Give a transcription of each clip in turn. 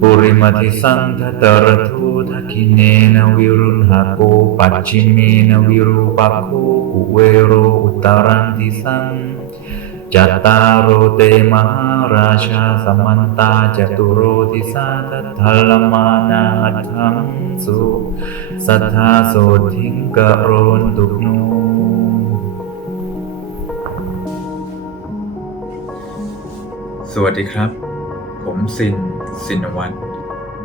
ปุริมติสังทตรทูทักิเนนวิรุณหาโกปัจฉิเมนวิรูปัคโคกุเวโรอุตรันติสังจัตตารโรเตมหาราชาสมันตาจตุโรติสาทัทธลมานาอัตถังสุสัทธาโสทิงกะโรนตุโนสวัสดีครับ ผมสิน สินวัตร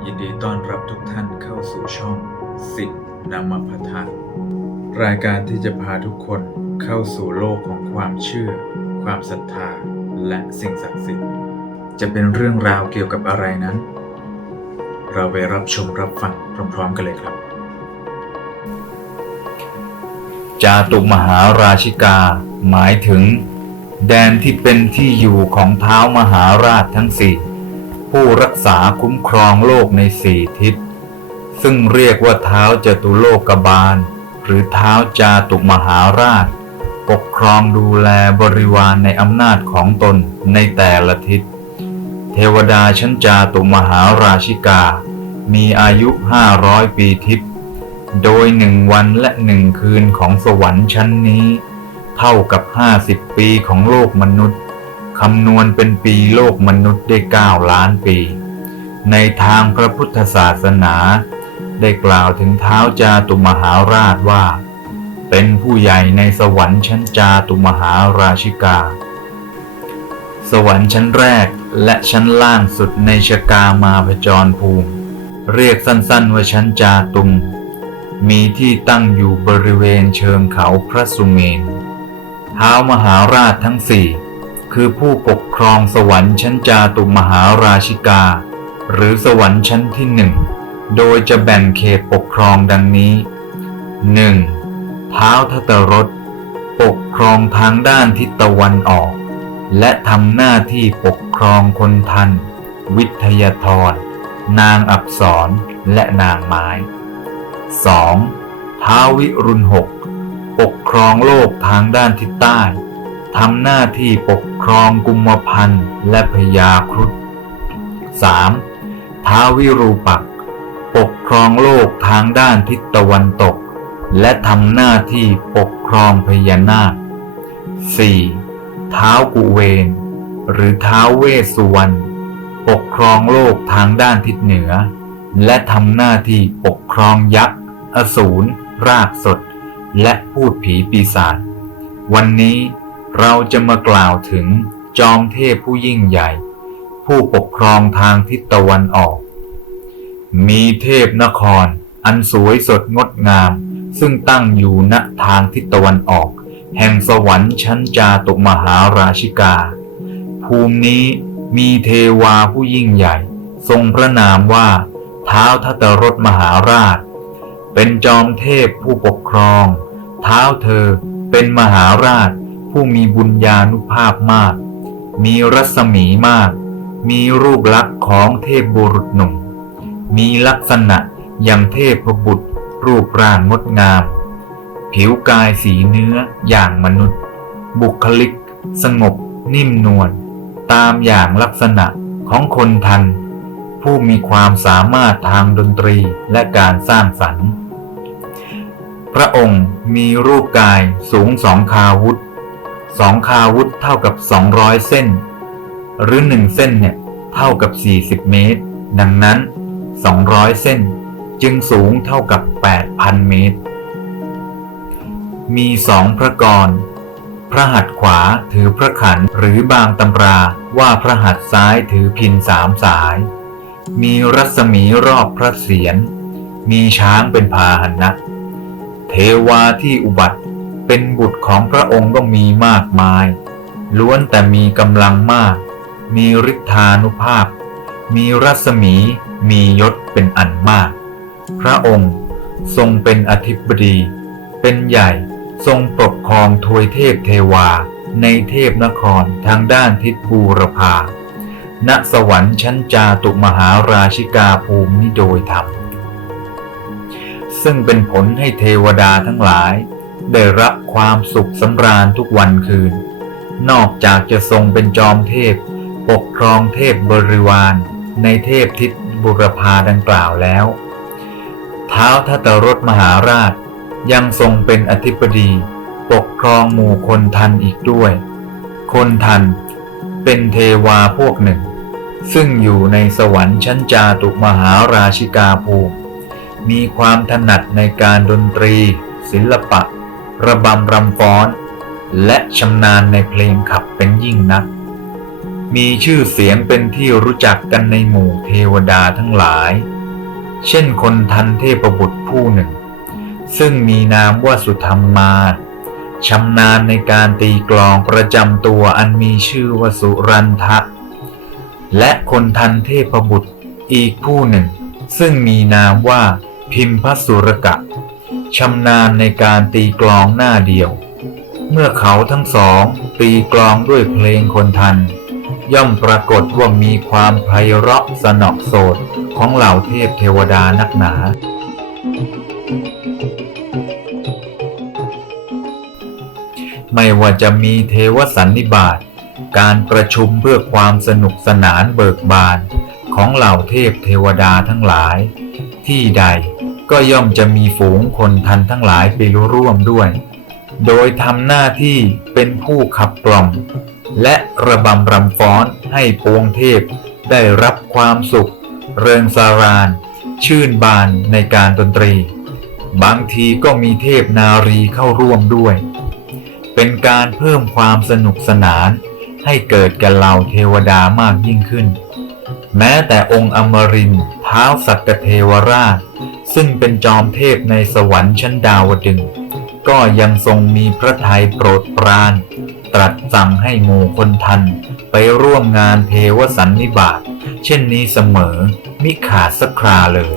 ยินดีต้อนรับทุกท่านเข้าสู่ช่องสินนามพัทะรายการที่จะพาทุกคนเข้าสู่โลกของความเชื่อ ความศรัทธา และสิ่งศักดิ์สิทธิ์ จะเป็นเรื่องราวเกี่ยวกับอะไรนั้น เราไปรับชมรับฟังพร้อมๆกันเลยครับ จาตุมหาราชิกา หมายถึง แดนที่เป็นที่อยู่ของเท้ามหาราชทั้งสี่ ผู้รักษาคุ้มครองโลกในสี่ทิศ ซึ่งเรียกว่าเท้าจตุโลกบาล หรือเท้าจาตุมหาราช ปกครองดูแลบริวารในอำนาจของตนในแต่ละทิศ เทวดาชั้นจาตุมหาราชิกา มีอายุห้าร้อยปีทิพย์โดยหนึ่งวันและหนึ่งคืนของสวรรค์ชั้นนี้ เท่ากับห้าสิบปีของโลกมนุษย์ คำนวณเป็นปีโลกมนุษย์ได้เก้าล้านปี ในทางพระพุทธศาสนา ได้กล่าวถึงเท้าจาตุมหาราชว่า เป็นผู้ใหญ่ในสวรรค์ชั้นจาตุมหาราชิกา สวรรค์ชั้นแรกและชั้นล่างสุดในชกามาพจรภูมิ เรียกสั้นๆว่าชั้นจาตุมมีที่ตั้งอยู่บริเวณเชิงเขาพระสุเมนท้ามหาราชทั้งสี่ คือผู้ปกครองสวรรค์ชั้นจาตุมหาราชิกา หรือสวรรค์ชั้นที่หนึ่งโดยจะแบ่งเขตปกครองดังนี้ 1. ท้าวทัตรสปกครองทางด้านทิศตะวันออก และทำหน้าที่ปกครองคนทัน วิทยาธรนางอับสรและนางไม้ 2. ท้าวิรุณหกปกครองโลกทางด้านทิศใต้ ทำหน้าที่ปกครองกุมพันธ์และพญาครุฑ 3. ท้าวิรูปักษ์ปกครองโลกทางด้านทิศตะวันตก และทำหน้าที่ปกครองพญานาค 4. ท้าวกุเวน หรือท้าวเวสสุวรรณ ปกครองโลกทางด้านทิศเหนือ และทำหน้าที่ปกครองยักษ์ อสูร รากสด และพูดผีปีศาจ วันนี้ เราจะมากล่าวถึงจอมเทพผู้ยิ่งใหญ่ ผู้ปกครองทางทิศตะวันออก มีเทพนครอันสวยสดงดงาม ซึ่งตั้งอยู่ณทางทิศตะวันออก แห่งสวรรค์ชั้นจาตุมหาราชิกา ภูมินี้มีเทวาผู้ยิ่งใหญ่ ทรงพระนามว่าเท้าทัตรสมหาราช เป็นจอมเทพผู้ปกครอง เท้าเธอเป็นมหาราช ผู้มีบุญญาณุภาพมาก มีรัศมีมาก มีรูปลักษณ์ของเทพบุรุษหนุ่ม มีลักษณะอย่างเทพบุตรรูปร่างงดงาม ผิวกายสีเนื้ออย่างมนุษย์ บุคลิก สงบ นิ่มนวลตามอย่างลักษณะของคนทัน ผู้มีความสามารถทางดนตรีและการสร้างสรรค์ พระองค์มีรูปกายสูงสองคาวุธ สองคาวุธเท่ากับ 200 เส้น หรือหนึ่งเส้นเนี่ยเท่ากับ 40 เมตร ดังนั้น 200 เส้นจึงสูงเท่ากับ 8,000 เมตร มีสองพระกร พระหัตถ์ขวาถือพระขันหรือบางตำราว่าพระหัตถ์ซ้ายถือพินสามสาย มีรัศมีรอบพระเศียร มีช้างเป็นพาหนะ เทวาที่อุบัติ เป็นบุตรของพระองค์ก็มีมากมาย ล้วนแต่มีกำลังมาก มีฤทธานุภาพ มีรัศมี มียศเป็นอันมาก พระองค์ทรงเป็นอธิบดี เป็นใหญ่ทรงปกครองทวยเทพเทวา ในเทพนครทางด้านทิศบูรพา ณสวรรค์ชั้นจาตุมหาราชิกาภูมินิโดยธรรม ซึ่งเป็นผลให้เทวดาทั้งหลาย ได้รับความสุขสำราญทุกวันคืน นอกจากจะทรงเป็นจอมเทพ ปกครองเทพบริวารในเทพทิศบุรพาดังกล่าวแล้วเท้าวทัตรถมหาราชยังทรงเป็นอธิบดี ปกครองหมู่คนทันอีกด้วย คนทันเป็นเทวาพวกหนึ่ง ซึ่งอยู่ในสวรรค์ชั้นจาตุมหาราชิกาภูมิ มีความถนัดในการดนตรี ศิลปะ ระบำรำฟ้อน และชำนาญในเพลงขับเป็นยิ่งนัก มีชื่อเสียงเป็นที่รู้จักกันในหมู่เทวดาทั้งหลาย เช่นคนทันเทพบุตรผู้หนึ่ง ซึ่งมีนามว่าสุธรรมมาชำนาญในการตีกลองประจำตัวอันมีชื่อว่าสุรันทะ และคนทันเทพบุตรอีกผู้หนึ่ง ซึ่งมีนามว่าพิมพสุรกะ ชำนาญในการตีกลองหน้าเดียว เมื่อเขาทั้งสองตีกลองด้วยเพลงคนทัน ย่อมปรากฏว่ามีความไพเราะสนอโสดของเหล่าเทพเทวดานักหนา ไม่ว่าจะมีเทวสันนิบาตการประชุมเพื่อความสนุกสนานเบิกบานของเหล่าเทพเทวดาทั้งหลายที่ใด ก็ย่อมจะมีฝูงคนทันทั้งหลายไปร่วมด้วย โดยทำหน้าที่เป็นผู้ขับกล่อม และระบำรำฟ้อนให้ปวงเทพได้รับความสุข เริงสาราน ชื่นบานในการดนตรี บางทีก็มีเทพนารีเข้าร่วมด้วย เป็นการเพิ่มความสนุกสนานให้เกิดกับเหล่าเทวดามากยิ่งขึ้น แม้แต่องค์อมรินเท้าวสักกเทวราช ซึ่งเป็นจอมเทพในสวรรค์ชั้นดาวดึง ก็ยังทรงมีพระทัยโปรดปราน ตรัสสั่งให้หมู่คนทัน ไปร่วมงานเทวสันนิบาตเช่นนี้เสมอมิขาดสักคราเลย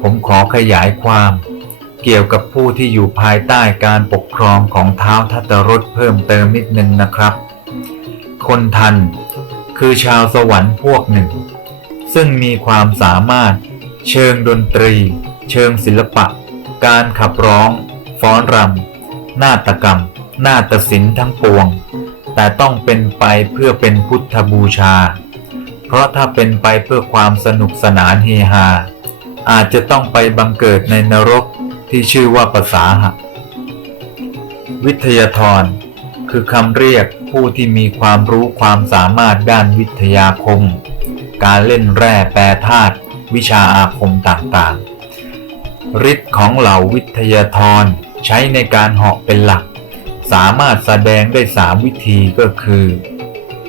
ผมขอขยายความ เกี่ยวกับผู้ที่อยู่ภายใต้การปกครองของเท้าทัตรถเพิ่มเติมนิดนึงนะครับ คนทัน คือชาวสวรรค์พวกหนึ่ง ซึ่งมีความสามารถ เชิงดนตรี เชิงศิลปะ การขับร้องฟ้อนรำนาฏกรรม นาฏศิลป์ทั้งปวง แต่ต้องเป็นไปเพื่อเป็นพุทธบูชา เพราะถ้าเป็นไปเพื่อความสนุกสนานเฮฮาอาจจะต้องไปบังเกิดในนรกที่ชื่อว่าภาษาหะ วิทยาธร คือคำเรียกผู้ที่มีความรู้ความสามารถด้านวิทยาคม การเล่นแร่แปรธาตุวิชาอาคมต่างๆฤทธิ์ของเหล่าวิทยาธรใช้ในการเหาะเป็นหลัก สามารถแสดงได้สามวิธีก็คือ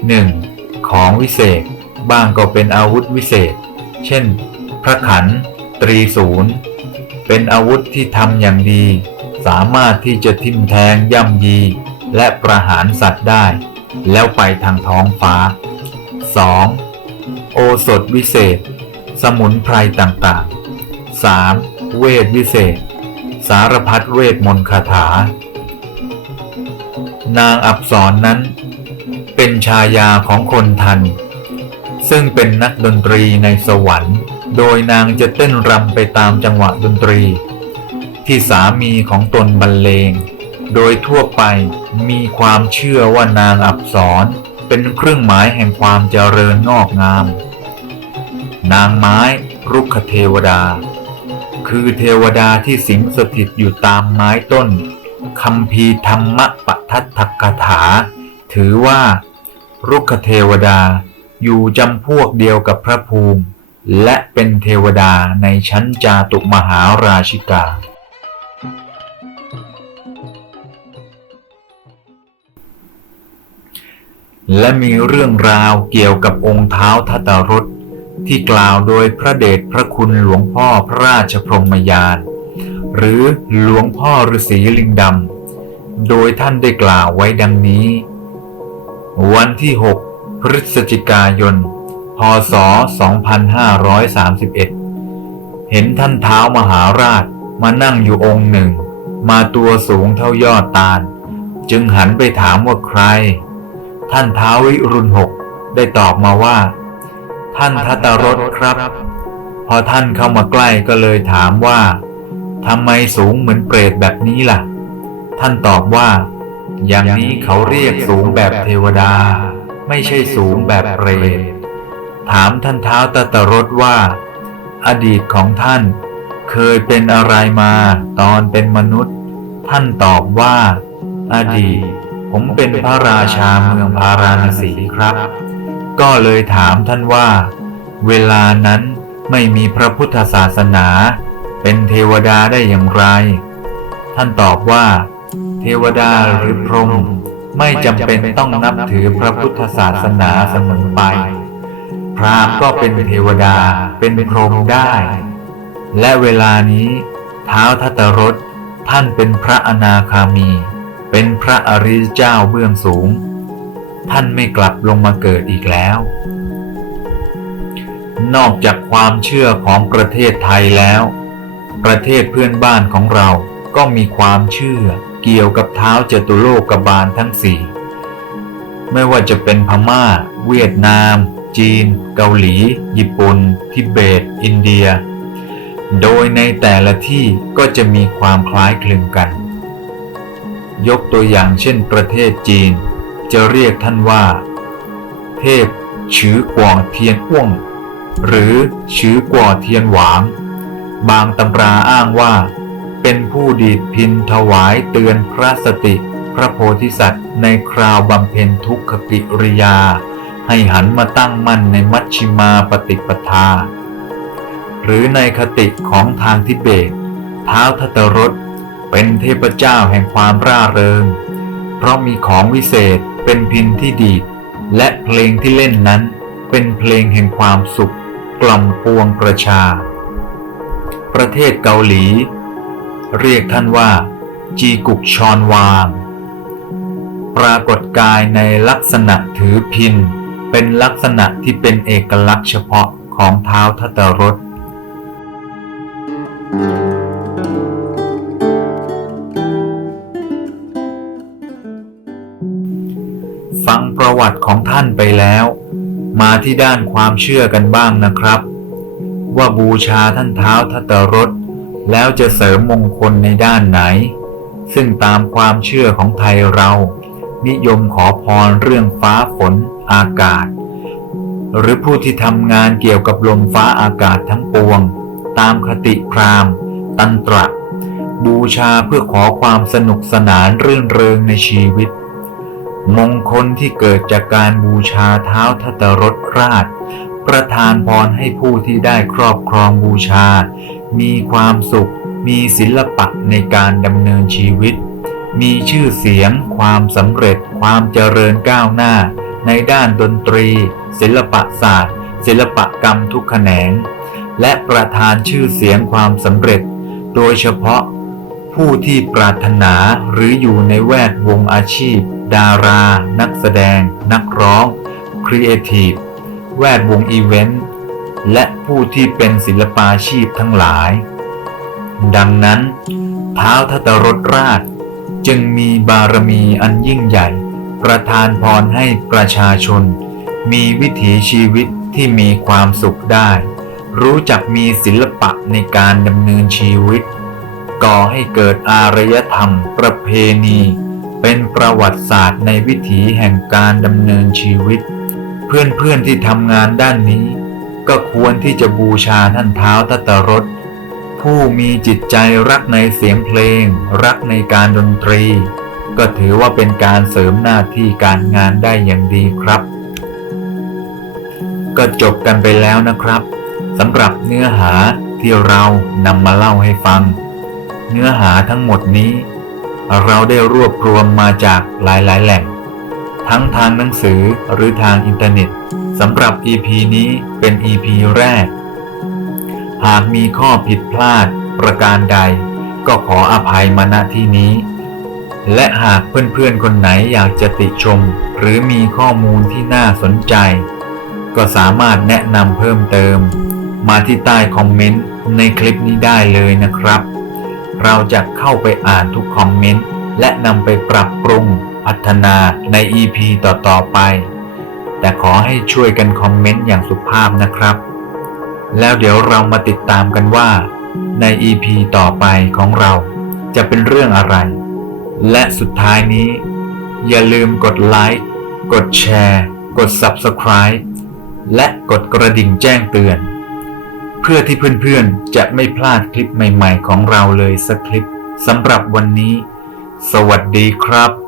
1. ของวิเศษ บ้างก็เป็นอาวุธวิเศษ เช่น พระขัน ตรีศูนย์ เป็นอาวุธที่ทำอย่างดี สามารถที่จะทิ่มแทงย่ำยี และประหารสัตว์ได้ แล้วไปทางท้องฟ้า 2. โอสถวิเศษ สมุนไพรต่างๆ 3. เวทวิเศษ สารพัดเวทมนต์คาถา นางอับสรนนั้น เป็นชายาของคนทัน ซึ่งเป็นนักดนตรีในสวรรค์ โดยนางจะเต้นรำไปตามจังหวะดนตรี ที่สามีของตนบรรเลง โดยทั่วไปมีความเชื่อว่านางอับสรเป็นเครื่องหมายแห่งความเจริญงอกงาม นางไม้รุกขเทวดา คือเทวดาที่สิงสถิตอยู่ตามไม้ต้นคำพีรธรรมปทัตถกถา ถือว่า รุกขเทวดาอยู่จำพวกเดียวกับพระภูมิ และเป็นเทวดาในชั้นจาตุมหาราชิกา และมีเรื่องราวเกี่ยวกับองค์เท้าทัตรถที่กล่าวโดยพระเดชพระคุณหลวงพ่อพระราชพรหมยาน หรือหลวงพ่อฤาษีลิงดำ โดยท่านได้กล่าวไว้ดังนี้ วันที่ 6 พฤศจิกายน พศ 2531 เห็นท่านเท้ามหาราชมานั่งอยู่องค์หนึ่ง มาตัวสูงเท่ายอดตาล จึงหันไปถามว่าใคร ท่านท้าวิรุณหกได้ตอบมาว่า ท่านทัตรสครับ พอท่านเข้ามาใกล้ก็เลยถามว่าทำไมสูงเหมือนเปรตแบบนี้ล่ะ ท่านตอบว่า อย่างนี้เขาเรียกสูงแบบเทวดา ไม่ใช่สูงแบบเปรตถามท่านเท้าตตรถว่า อดีตของท่าน เคยเป็นอะไรมาตอนเป็นมนุษย์ ท่านตอบว่า อดีต ผมเป็นพระราชาเมืองพาราณสีครับ ก็เลยถามท่านว่า เวลานั้นไม่มีพระพุทธศาสนา เป็นเทวดาได้อย่างไร ท่านตอบว่า เทวดาหรือพรหมไม่จำเป็นต้องนับถือพระพุทธศาสนาเสมอไป พราหมณ์ก็เป็นเทวดาเป็นพรหมได้ และเวลานี้เท้าทัตตรสท่านเป็นพระอนาคามี เป็นพระอริยเจ้าเบื้องสูง ท่านไม่กลับลงมาเกิดอีกแล้ว นอกจากความเชื่อของประเทศไทยแล้ว ประเทศเพื่อนบ้านของเราก็มีความเชื่อเกี่ยวกับเท้าจตุโลกบาลทั้งสี่ไม่ว่าจะเป็นพม่า เวียดนาม จีน เกาหลี ญี่ปุ่น ทิเบต อินเดีย โดยในแต่ละที่ก็จะมีความคล้ายคลึงกัน ยกตัวอย่างเช่นประเทศจีน จะเรียกท่านว่า เทพฉือกวางเทียนอ้วง หรือฉือกว่าเทียนหวาง บางตำราอ้างว่า เป็นผู้ดีดพินถวายเตือนพระสติพระโพธิสัตว์ในคราวบำเพ็ญทุกขกิริยา ให้หันมาตั้งมั่นในมัชชิมาปฏิปทา หรือในคติของทางทิเบต เท้าทัตตรส เป็นเทพเจ้าแห่งความร่าเริง เพราะมีของวิเศษเป็นพินที่ดีดและเพลงที่เล่นนั้น เป็นเพลงแห่งความสุขกล่อมปวงประชา ประเทศเกาหลี เรียกท่านว่า จีกุกชอนวาง ปรากฏกายในลักษณะถือพิน เป็นลักษณะที่เป็นเอกลักษณ์เฉพาะของเท้าทัตตรสฟัง วัติของท่านไปแล้ว มาที่ด้านความเชื่อกันบ้างนะครับ ว่าบูชาท่านเท้าทัตรสแล้วจะเสริมมงคลในด้านไหน ซึ่งตามความเชื่อของไทยเรา นิยมขอพรเรื่องฟ้าฝนอากาศ หรือผู้ที่ทำงานเกี่ยวกับลมฟ้าอากาศทั้งปวง ตามคติพราหมณ์ ตันตระบูชาเพื่อขอความสนุกสนานรื่นเริงในชีวิต มงคลที่เกิดจากการบูชาเท้าทัตรสราช ประทานพรให้ผู้ที่ได้ครอบครองบูชา มีความสุข มีศิลปะในการดำเนินชีวิต มีชื่อเสียง ความสำเร็จ ความเจริญก้าวหน้า ในด้านดนตรี ศิลปศาสตร์ ศิลปกรรมทุกแขนง และประทานชื่อเสียงความสำเร็จ โดยเฉพาะ ผู้ที่ปรารถนาหรืออยู่ในแวดวงอาชีพ ดารา นักแสดง นักร้อง ครีเอทีฟ แวดวงอีเวนต์ และผู้ที่เป็นศิลปาชีพทั้งหลาย ดังนั้นเท้าวทัตรสราชจึงมีบารมีอันยิ่งใหญ่ ประทานพรให้ประชาชน มีวิถีชีวิตที่มีความสุขได้ รู้จักมีศิลปะในการดำเนินชีวิต ก่อให้เกิดอารยธรรมประเพณี เป็นประวัติศาสตร์ในวิถีแห่งการดำเนินชีวิต เพื่อนๆที่ทำงานด้านนี้ ก็ควรที่จะบูชาท่านเท้าทัตรสผู้มีจิตใจรักในเสียงเพลง รักในการดนตรี ก็ถือว่าเป็นการเสริมหน้าที่การงานได้อย่างดีครับ ก็จบกันไปแล้วนะครับสำหรับเนื้อหาที่เรานำมาเล่าให้ฟัง เนื้อหาทั้งหมดนี้ เราได้รวบรวมมาจากหลายๆ แหล่ง ทั้งทางหนังสือหรือทางอินเทอร์เน็ตสำหรับ EP นี้เป็น EP แรก หากมีข้อผิดพลาดประการใด ก็ขออภัยมาณที่นี้ และหากเพื่อนๆ คนไหนอยากจะติชม หรือมีข้อมูลที่น่าสนใจ ก็สามารถแนะนำเพิ่มเติม มาที่ใต้คอมเมนต์ในคลิปนี้ได้เลยนะครับ เราจะเข้าไปอ่านทุกคอมเมนต์ และนำไปปรับปรุงพัฒนาใน EP ต่อ ๆ ไป แต่ขอให้ช่วยกันคอมเมนต์อย่างสุภาพนะครับ แล้วเดี๋ยวเรามาติดตามกันว่า ใน EP ต่อไปของเราจะเป็นเรื่องอะไร และสุดท้ายนี้ อย่าลืมกดไลค์ กดแชร์ กด Subscribe และกดกระดิ่งแจ้งเตือน พื่อที่เพื่อนๆ จะไม่พลาดคลิปใหม่ๆของเราเลยสักคลิปสำหรับวันนี้ สวัสดีครับ